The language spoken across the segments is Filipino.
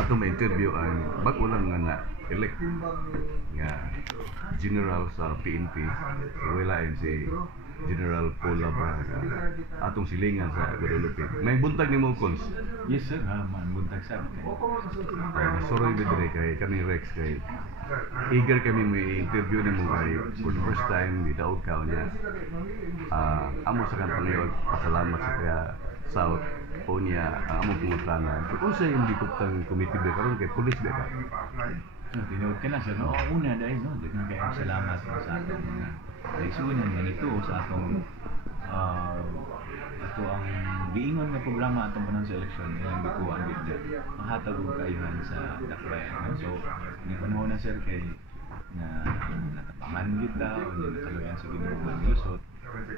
ato may interview ang bago lang nga na elect nga general sa PNP, wala si General Paul Labra atong silingan sa Guadalupe. May buntag ni mo, Cons? Yes sir, buntag sir. Sorry bidre kay kami Rex kay eager kami may interview ni mo kay for the first time di daog ka niya. Amo sa kan pangyod pasalamat sa kaya South o niya amo pumutana. Kung sa hindi ko tang committee ba karon kay police ba ka? Tinood ka na sir, no? Una dahil no, daghan kayo salamat sa atong naisunan ganito sa atong ato ang giingon nga programa atong panahon sa eleksyon ilang bikuan gid mahatag og kayuhan sa dakbayan. So ni mo na sir kay na natapangan kita o nakaluyan sa Ginoo nga nilusot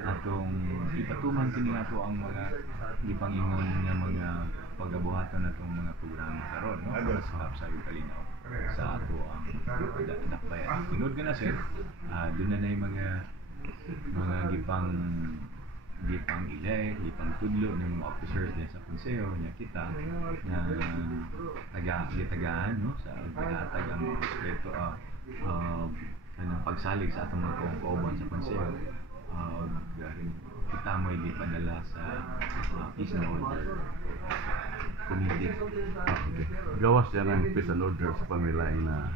atong ipatuman kini nato ang mga gipangingon nga mga pagabuhaton natong mga programa karon no para sa kapsayo kalinaw sa ato ang dakbayan. Tinod ka na sir, doon na yung mga gipang elect, gipang tudlo ng mga officers din sa konseho niya kita na tagaan no sa tagatag ang respeto kanang pagsalig sa atong mga kauban sa konseho. Kita mo hindi padala sa peace and order committee. Gawas yan ang peace and order sa pamilain na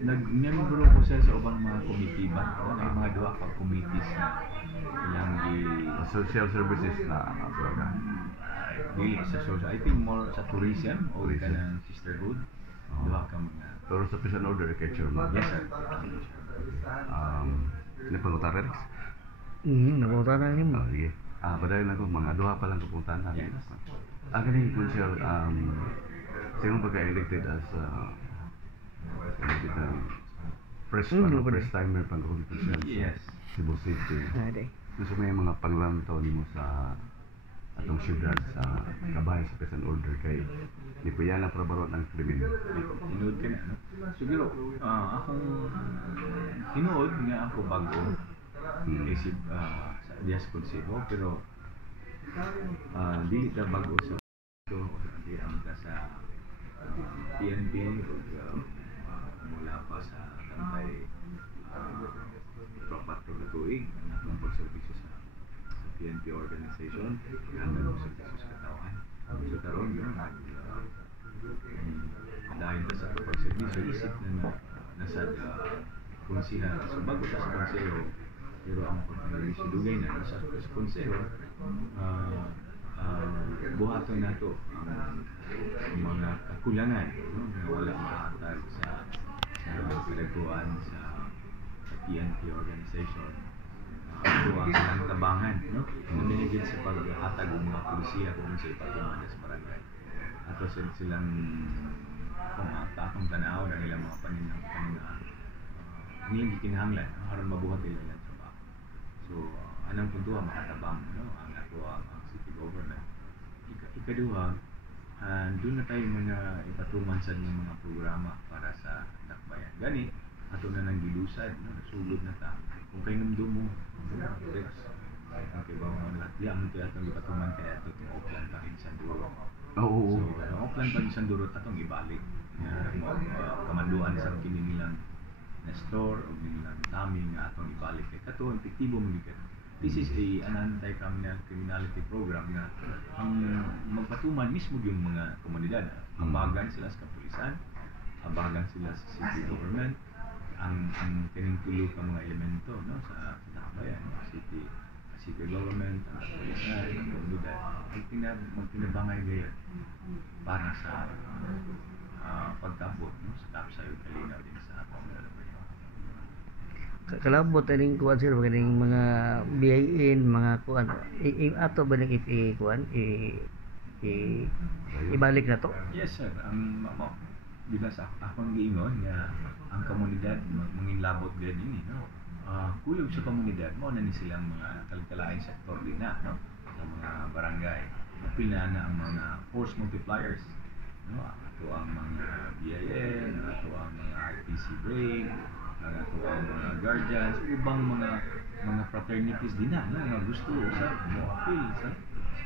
nag-membro ko sa ubang mga committee ba? May mga duha ka committees na ilang social services na dili sa social. I think more sa tourism o kanang sisterhood. Duha ka mga. Pero sa peace and order kay chairman. Yes sir. Napunta Rex? Napunta na niyo. Sige. Padahil na ko, mga duha pa lang kapuntahan na. Yes. Galing kung siya, sino pagka-elected as first timer pang politician Yes. sa Cebu City. Gusto may mga panglantaw ni mo sa atong syudad sa kabayan sa peace and order kay di po yan ang prabarot ng krimen. Tinuod ka na, no? Siguro, akong tinuod nga ako bago isip sa Dias Consejo, pero dili ka bago sa ito, ang ka sa PNP mula pa sa Tantay Propato na tuig ang akong pagservisyo sa PNP organization, handa ng servisyo sa katawan. So karon yun, dahil sa pagservisyo, isip na nasa konsiha. So bago sa konseho, pero ang pagservisyo dugay na sa konseho, buhaton na ito ang mga kakulangan na wala mahatag sa palaguan sa PNP organization. Ito ang silang tabangan, no? Naminigit sa paghatag ng mga polisiya kung sa ipatuman sa barangay. Ato silang kung akong tanaw na nilang mga paninang nilang gikinahanglan aron mabuhat nila sa trabaho. So, anang puntuha makatabang, no? Ang ato ang city government. Ikaduha, doon na tayo mga ipatuman sa mga programa para sa dakbayan. Gani, ato na nang gilusad, no? Nasulod na ta. Kung kayo namdo mo, Rex, ang kibaw mo lahat, ang ito atong ipatuman kaya ito itong Auckland pa rin Sanduro. Oo. So, Auckland pa rin Sanduro atong ibalik. Kamanduan sa kini nilang Nestor o nilang Tami nga atong ibalik. Kaya ito, epektibo mo gikat. This is an anti-criminality program na ang magpatuman mismo yung mga komunidad. Abagan sila sa kapulisan, abagan sila sa city government, ang tinutulog ang mga elemento, no, sa dakbayan, city government, ang kapulisan, ang komunidad. Magtinabangay ngayon para sa pagtabot, no, sa kapsayo kalinaw din sa atong dakbayan. Kalabot aning kuan sir maganing mga BIN mga kuan ato ba ning kuan ibalik na to. Yes sir, ang di ba sa akong giingon nga ang komunidad manginlabot gid ini, no. Kuyog sa komunidad mo na ni silang mga kalkalain sektor din na, no, sa mga barangay. Apil na ang mga force multipliers, no. Ato ang mga BIN, ato ang mga RTC break, ato ang mga guardians, ubang mga fraternities din na, no, nga gusto sa mo apil sa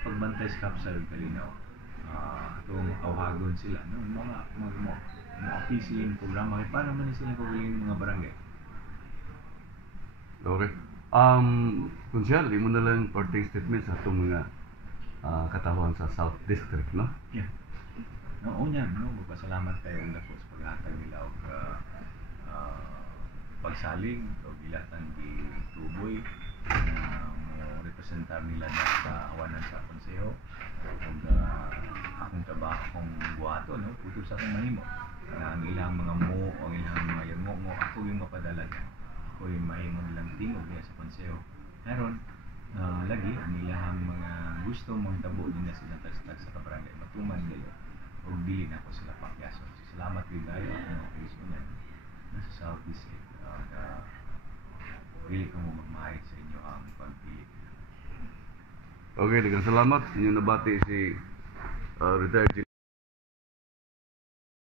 pagbantay sa kapsayo kalinaw. Atong awhagon sila no mga appealing programa kay para man sila kagaling mga barangay. Okay. Konsyal, di mo na lang parting statement sa itong mga katawhan sa South District, no? Yeah. No, unya, no, magpasalamat kayo unda po sa paghatag nila og pagsalig o gilatan di tuboy na mo representar nila na sa awanan sa konseho ug akong trabaho akong buhato no putol sa akong mahimo na ang ilang mga mo o ang ilang mga yango ako yung mapadala niya ako yung mahimo nilang tingog niya sa konseho karon lagi ang ilang mga gusto mong tabo nila sila tag sa kabarangay matuman kayo o dili na ako sila pakyason. So, salamat din tayo ang puso niya nasa South District really ko mo magmahit sa inyo ang pagpili. Okay, daghang salamat. Inyo nabati si retired